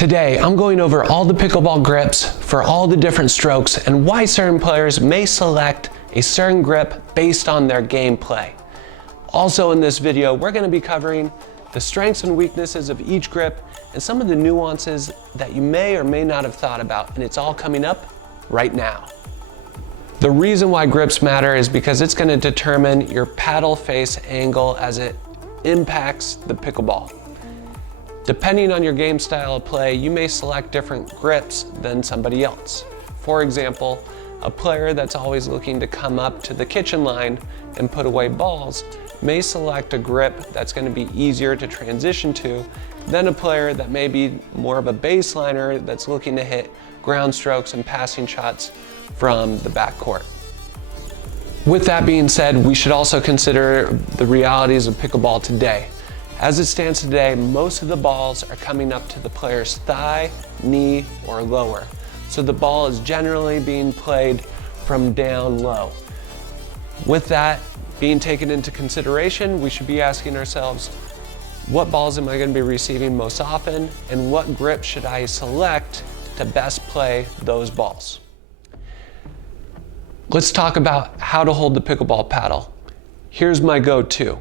Today, I'm going over all the pickleball grips for all the different strokes and why certain players may select a certain grip based on their gameplay. Also in this video, we're going to be covering the strengths and weaknesses of each grip and some of the nuances that you may or may not have thought about, and it's all coming up right now. The reason why grips matter is because it's going to determine your paddle face angle as it impacts the pickleball. Depending on your game style of play, you may select different grips than somebody else. For example, a player that's always looking to come up to the kitchen line and put away balls may select a grip that's going to be easier to transition to than a player that may be more of a baseliner that's looking to hit ground strokes and passing shots from the backcourt. With that being said, we should also consider the realities of pickleball today. As it stands today, most of the balls are coming up to the player's thigh, knee, or lower. So the ball is generally being played from down low. With that being taken into consideration, we should be asking ourselves, what balls am I going to be receiving most often, and what grip should I select to best play those balls? Let's talk about how to hold the pickleball paddle. Here's my go-to.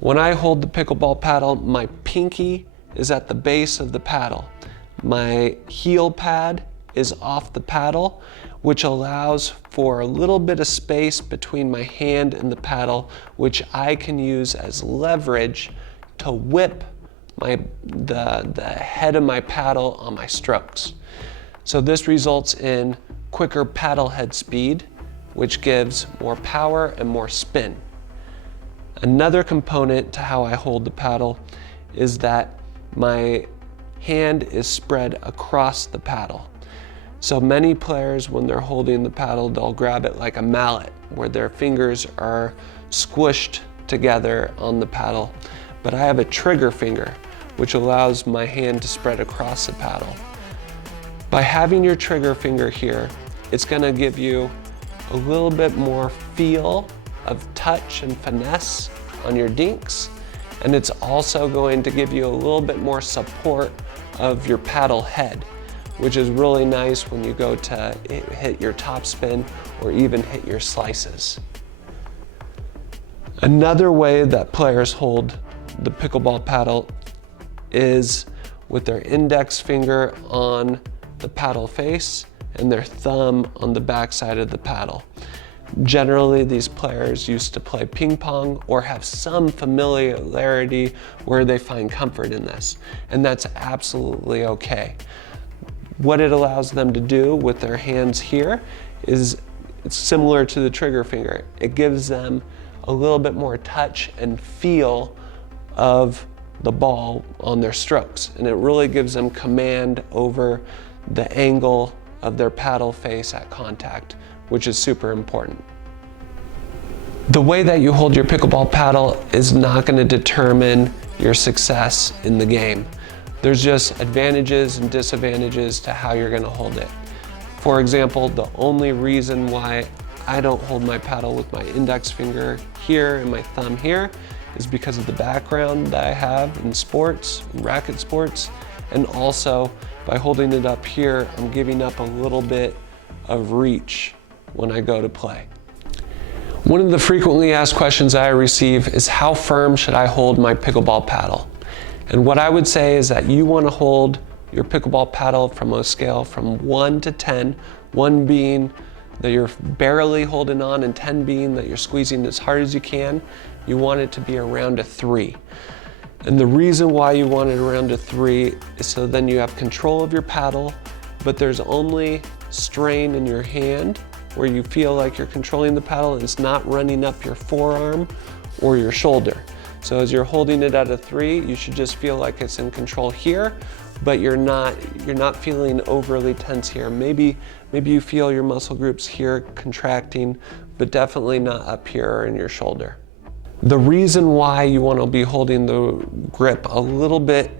When I hold the pickleball paddle, my pinky is at the base of the paddle. My heel pad is off the paddle, which allows for a little bit of space between my hand and the paddle, which I can use as leverage to whip the head of my paddle on my strokes. So this results in quicker paddle head speed, which gives more power and more spin. Another component to how I hold the paddle is that my hand is spread across the paddle. So many players, when they're holding the paddle, they'll grab it like a mallet, where their fingers are squished together on the paddle. But I have a trigger finger, which allows my hand to spread across the paddle. By having your trigger finger here, it's going to give you a little bit more feel of touch and finesse on your dinks, and it's also going to give you a little bit more support of your paddle head, which is really nice when you go to hit your topspin or even hit your slices. Another way that players hold the pickleball paddle is with their index finger on the paddle face and their thumb on the back side of the paddle. Generally, these players used to play ping pong or have some familiarity where they find comfort in this, and that's absolutely okay. What it allows them to do with their hands here is it's similar to the trigger finger. It gives them a little bit more touch and feel of the ball on their strokes, and it really gives them command over the angle of their paddle face at contact, which is super important. The way that you hold your pickleball paddle is not going to determine your success in the game. There's just advantages and disadvantages to how you're going to hold it. For example, the only reason why I don't hold my paddle with my index finger here and my thumb here is because of the background that I have in sports, racket sports, and also by holding it up here, I'm giving up a little bit of reach when I go to play. One of the frequently asked questions I receive is, how firm should I hold my pickleball paddle? And what I would say is that you want to hold your pickleball paddle from a scale from 1 to 10, 1 being that you're barely holding on and 10 being that you're squeezing as hard as you can. You want it to be around a 3. And the reason why you want it around a 3 is so then you have control of your paddle, but there's only strain in your hand where you feel like you're controlling the paddle and it's not running up your forearm or your shoulder. So as you're holding it at a 3, you should just feel like it's in control here, but you're not feeling overly tense here. Maybe you feel your muscle groups here contracting, but definitely not up here or in your shoulder. The reason why you want to be holding the grip a little bit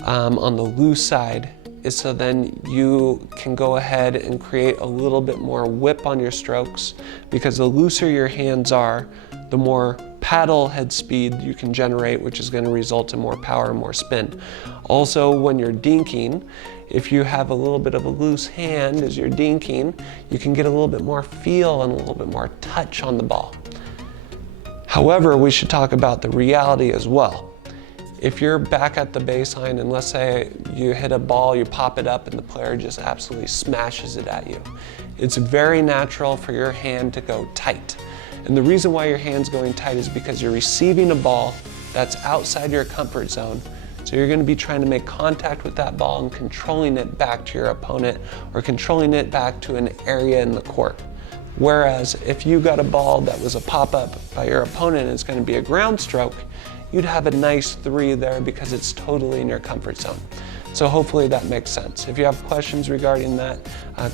on the loose side is so then you can go ahead and create a little bit more whip on your strokes, because the looser your hands are, the more paddle head speed you can generate, which is going to result in more power and more spin. Also, when you're dinking, if you have a little bit of a loose hand as you're dinking, you can get a little bit more feel and a little bit more touch on the ball. However, we should talk about the reality as well. If you're back at the baseline and let's say you hit a ball, you pop it up and the player just absolutely smashes it at you, it's very natural for your hand to go tight. And the reason why your hand's going tight is because you're receiving a ball that's outside your comfort zone. So you're going to be trying to make contact with that ball and controlling it back to your opponent or controlling it back to an area in the court. Whereas if you got a ball that was a pop-up by your opponent and it's going to be a ground stroke, you'd have a nice 3 there because it's totally in your comfort zone. So hopefully that makes sense. If you have questions regarding that,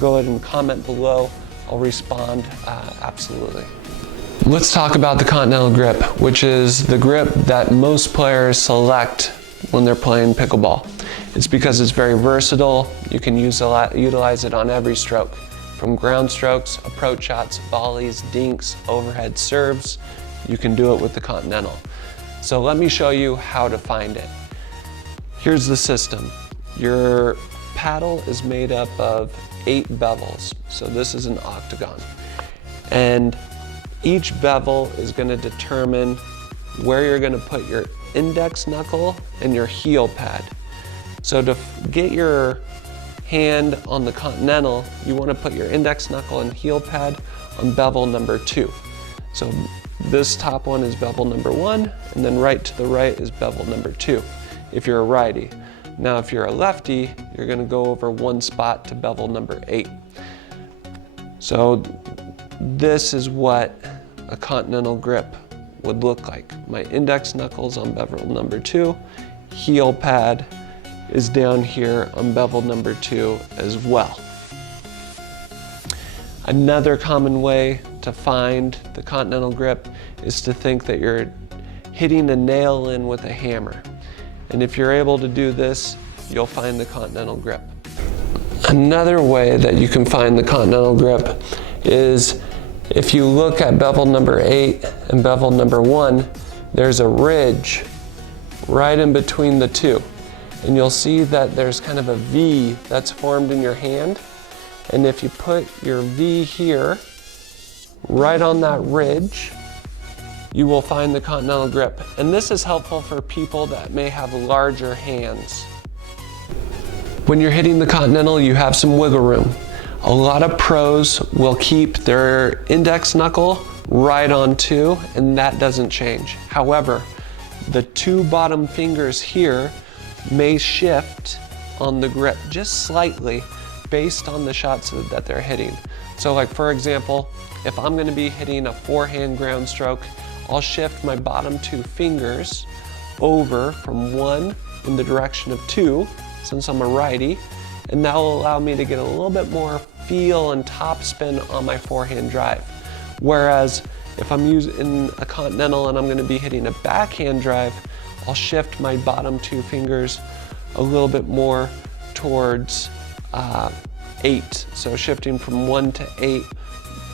go ahead and comment below. I'll respond absolutely. Let's talk about the Continental Grip, which is the grip that most players select when they're playing pickleball. It's because it's very versatile. You can utilize it on every stroke, from ground strokes, approach shots, volleys, dinks, overhead serves. You can do it with the Continental. So let me show you how to find it. Here's the system. Your paddle is made up of 8 bevels. So this is an octagon. And each bevel is going to determine where you're going to put your index knuckle and your heel pad. So to get your hand on the Continental, you want to put your index knuckle and heel pad on bevel number 2. So this top one is bevel number 1, and then right to the right is bevel number 2, if you're a righty. Now if you're a lefty, you're going to go over 1 spot to bevel number 8. So this is what a Continental grip would look like. My index knuckles on bevel number 2, heel pad is down here on bevel number 2 as well. Another common way to find the Continental grip is to think that you're hitting a nail in with a hammer. And if you're able to do this, you'll find the Continental grip. Another way that you can find the Continental grip is if you look at bevel number 8 and bevel number 1, there's a ridge right in between the two. And you'll see that there's kind of a V that's formed in your hand. And if you put your V here, right on that ridge, you will find the Continental grip. And this is helpful for people that may have larger hands. When you're hitting the Continental, you have some wiggle room. A lot of pros will keep their index knuckle right on 2, and that doesn't change. However, the 2 bottom fingers here may shift on the grip just slightly based on the shots that they're hitting. So like for example, if I'm going to be hitting a forehand ground stroke, I'll shift my bottom 2 fingers over from 1 in the direction of 2, since I'm a righty, and that will allow me to get a little bit more feel and top spin on my forehand drive. Whereas if I'm using a Continental and I'm going to be hitting a backhand drive, I'll shift my bottom 2 fingers a little bit more towards 8. So shifting from 1 to 8,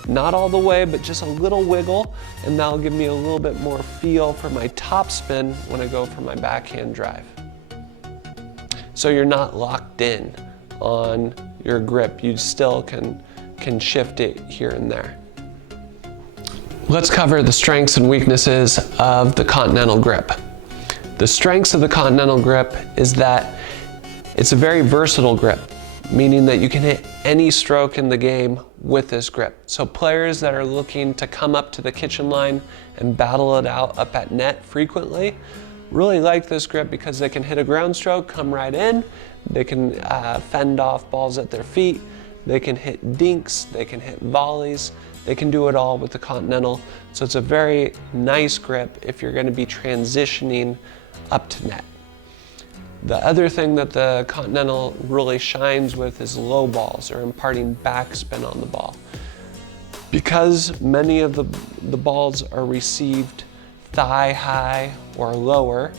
not all the way, but just a little wiggle, and that'll give me a little bit more feel for my top spin when I go for my backhand drive. So you're not locked in on your grip, you still can shift it here and there. Let's cover the strengths and weaknesses of the Continental grip. The strengths of the Continental grip is that it's a very versatile grip, meaning that you can hit any stroke in the game with this grip. So players that are looking to come up to the kitchen line and battle it out up at net frequently really like this grip because they can hit a ground stroke, come right in, they can fend off balls at their feet, they can hit dinks, they can hit volleys, they can do it all with the Continental. So it's a very nice grip if you're going to be transitioning up to net. The other thing that the Continental really shines with is low balls, or imparting backspin on the ball. Because many of the balls are received thigh high or lower,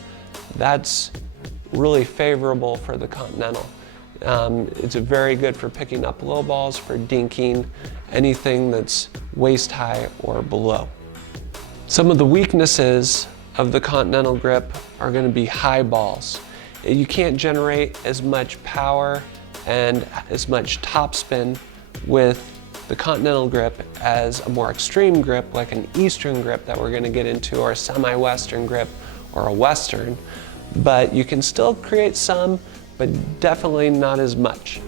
that's really favorable for the Continental. It's very good for picking up low balls, for dinking, anything that's waist high or below. Some of the weaknesses of the Continental grip are going to be high balls. You can't generate as much power and as much topspin with the Continental grip as a more extreme grip like an Eastern grip that we're going to get into, or a semi-Western grip or a Western. But you can still create some, but definitely not as much.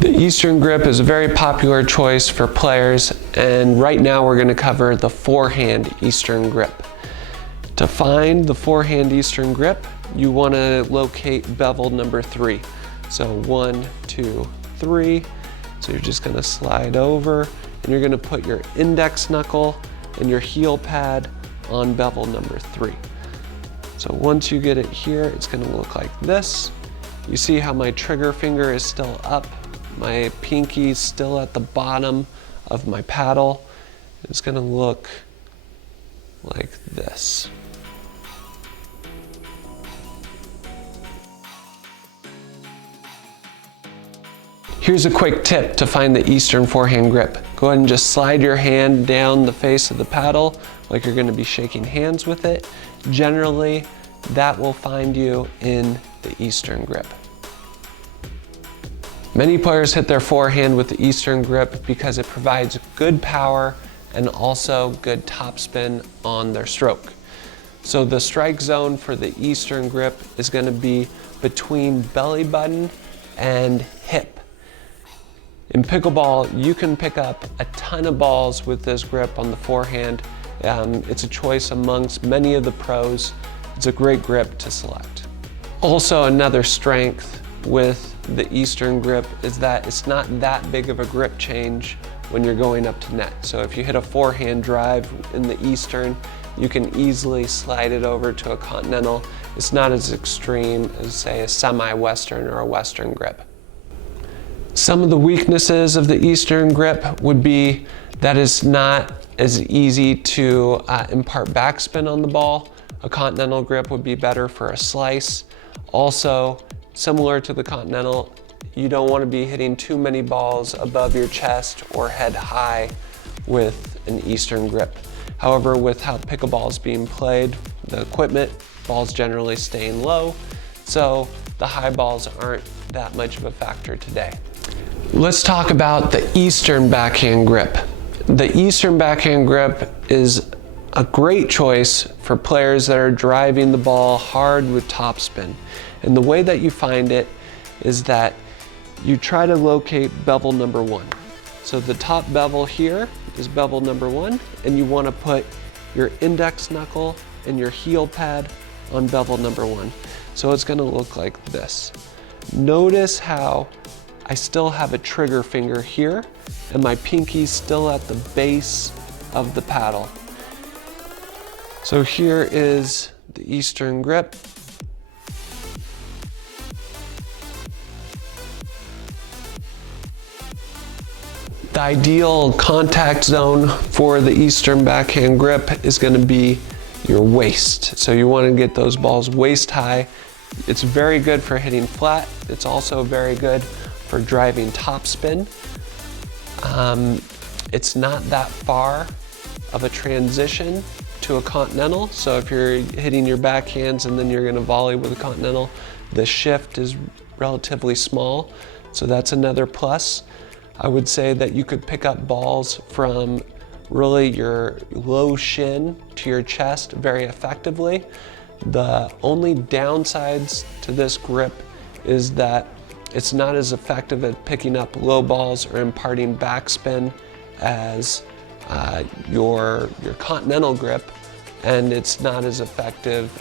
The Eastern grip is a very popular choice for players, and right now we're going to cover the forehand Eastern grip. To find the forehand Eastern grip, you want to locate bevel number 3. So 1, 2, 3. So you're just going to slide over, and you're going to put your index knuckle and your heel pad on bevel number 3. So once you get it here, it's going to look like this. You see how my trigger finger is still up, my pinky is still at the bottom of my paddle. It's going to look like this. Here's a quick tip to find the Eastern forehand grip. Go ahead and just slide your hand down the face of the paddle like you're going to be shaking hands with it. Generally, that will find you in the Eastern grip. Many players hit their forehand with the Eastern grip because it provides good power and also good topspin on their stroke. So the strike zone for the Eastern grip is going to be between belly button and hip. In pickleball, you can pick up a ton of balls with this grip on the forehand. It's a choice amongst many of the pros. It's a great grip to select. Also, another strength with the Eastern grip is that it's not that big of a grip change when you're going up to net. So if you hit a forehand drive in the Eastern, you can easily slide it over to a Continental. It's not as extreme as, say, a semi-Western or a Western grip. Some of the weaknesses of the Eastern grip would be that it's not as easy to impart backspin on the ball. A Continental grip would be better for a slice. Also, similar to the Continental, you don't want to be hitting too many balls above your chest or head high with an Eastern grip. However, with how pickleball is being played, the equipment, balls generally staying low, so the high balls aren't that much of a factor today. Let's talk about the Eastern backhand grip. The Eastern backhand grip is a great choice for players that are driving the ball hard with topspin. And the way that you find it is that you try to locate bevel number 1. So the top bevel here is bevel number 1, and you want to put your index knuckle and your heel pad on bevel number 1. So it's going to look like this. Notice how I still have a trigger finger here, and my pinky's still at the base of the paddle. So here is the Eastern grip. The ideal contact zone for the Eastern backhand grip is going to be your waist. So you want to get those balls waist high. It's very good for hitting flat. It's also very good for driving topspin. It's not that far of a transition to a Continental. So if you're hitting your backhands and then you're going to volley with a Continental, the shift is relatively small. So that's another plus. I would say that you could pick up balls from really your low shin to your chest very effectively. The only downsides to this grip is that it's not as effective at picking up low balls or imparting backspin as your Continental grip, and it's not as effective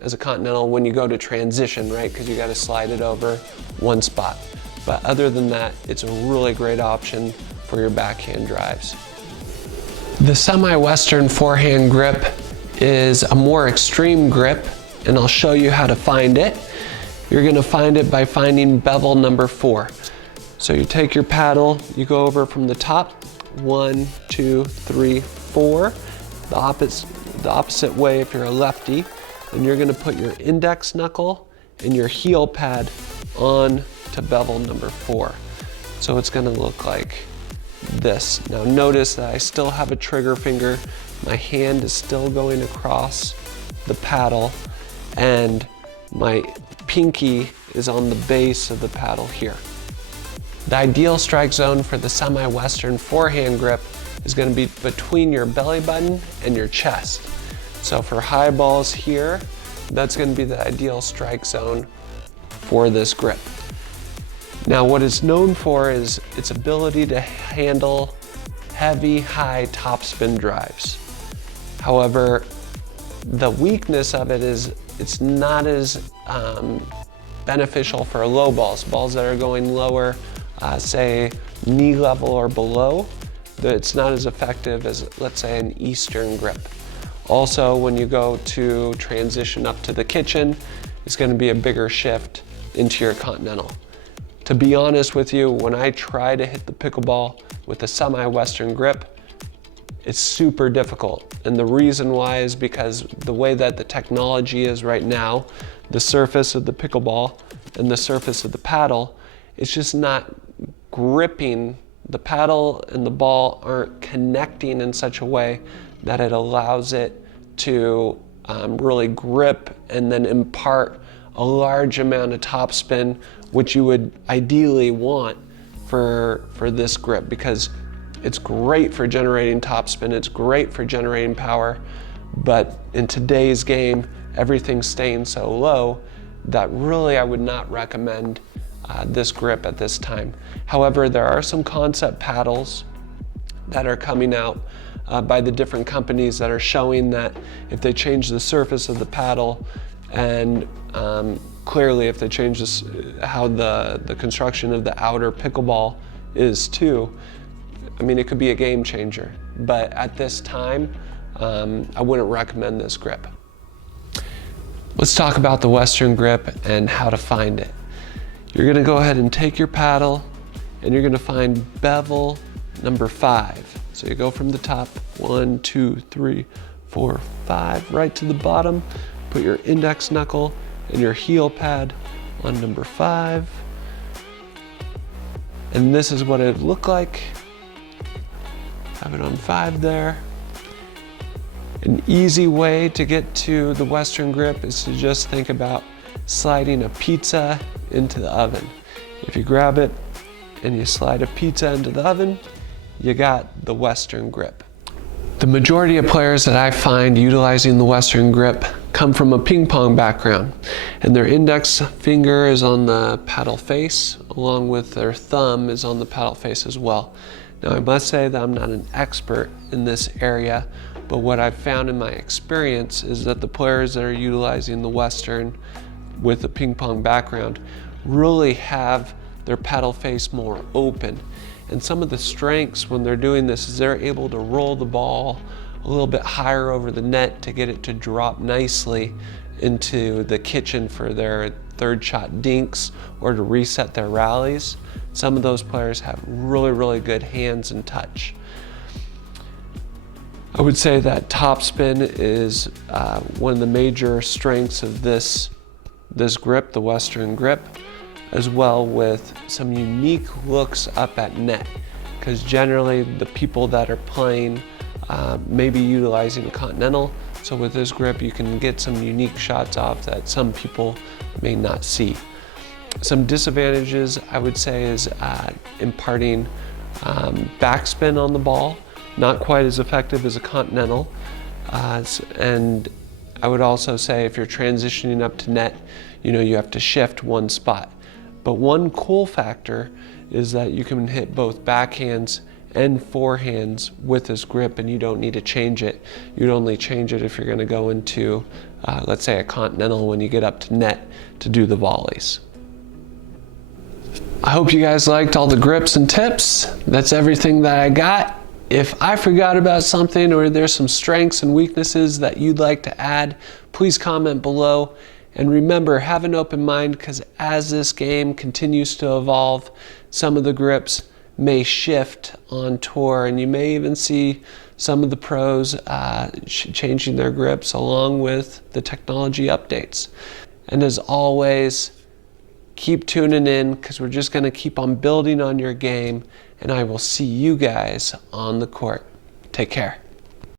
as a Continental when you go to transition, right? Because you got to slide it over one spot. But other than that, it's a really great option for your backhand drives. The semi-Western forehand grip is a more extreme grip, and I'll show you how to find it. You're going to find it by finding bevel number 4. So you take your paddle, you go over from the top, 1, 2, 3, 4, the opposite way if you're a lefty, and you're going to put your index knuckle and your heel pad on to bevel number 4. So it's going to look like this. Now notice that I still have a trigger finger my hand is still going across the paddle, and my pinky is on the base of the paddle here. The ideal strike zone for the semi-western forehand grip is going to be between your belly button and your chest. So for high balls here, that's going to be the ideal strike zone for this grip. Now what it's known for is its ability to handle heavy, high topspin drives. However, the weakness of it is it's not as beneficial for low balls, balls that are going lower, say knee level or below. It's not as effective as, let's say, an Eastern grip. Also, when you go to transition up to the kitchen, it's going to be a bigger shift into your Continental. To be honest with you, when I try to hit the pickleball with a semi-Western grip, it's super difficult. And the reason why is because the way that the technology is right now, the surface of the pickleball and the surface of the paddle, it's just not gripping. The paddle and the ball aren't connecting in such a way that it allows it to really grip and then impart a large amount of topspin, which you would ideally want for this grip, because it's great for generating topspin, it's great for generating power, but in today's game, everything's staying so low that really I would not recommend this grip at this time. However, there are some concept paddles that are coming out by the different companies that are showing that if they change the surface of the paddle and clearly if they change this, how the construction of the outer pickleball is too, I mean, it could be a game changer. But at this time, I wouldn't recommend this grip. Let's talk about the Western grip and how to find it. You're gonna go ahead and take your paddle and you're gonna find bevel number 5. So you go from the top, 1, 2, 3, 4, 5, right to the bottom. Put your index knuckle and your heel pad on number 5. And this is what it would look like. Have it on 5 there. An easy way to get to the Western grip is to just think about sliding a pizza into the oven. If you grab it and you slide a pizza into the oven, you got the Western grip. The majority of players that I find utilizing the Western grip come from a ping pong background, and their index finger is on the paddle face, along with their thumb is on the paddle face as well. Now I must say that I'm not an expert in this area, but what I've found in my experience is that the players that are utilizing the Western with a ping pong background really have their paddle face more open. And some of the strengths when they're doing this is they're able to roll the ball a little bit higher over the net to get it to drop nicely into the kitchen for their third shot dinks or to reset their rallies. Some of those players have really, really good hands and touch. I would say that topspin is one of the major strengths of this grip, the Western grip, as well with some unique looks up at net, because generally the people that are playing may be utilizing a Continental, so with this grip you can get some unique shots off that some people may not see. Some disadvantages I would say is imparting backspin on the ball, not quite as effective as a Continental, and I would also say if you're transitioning up to net, you have to shift one spot. But one cool factor is that you can hit both backhands and forehands with this grip and you don't need to change it. You'd only change it if you're gonna go into, let's say a Continental when you get up to net to do the volleys. I hope you guys liked all the grips and tips. That's everything that I got. If I forgot about something or there's some strengths and weaknesses that you'd like to add, please comment below. And remember, have an open mind, because as this game continues to evolve, some of the grips may shift on tour, and you may even see some of the pros changing their grips along with the technology updates. And as always, keep tuning in, because we're just going to keep on building on your game, and I will see you guys on the court. Take care.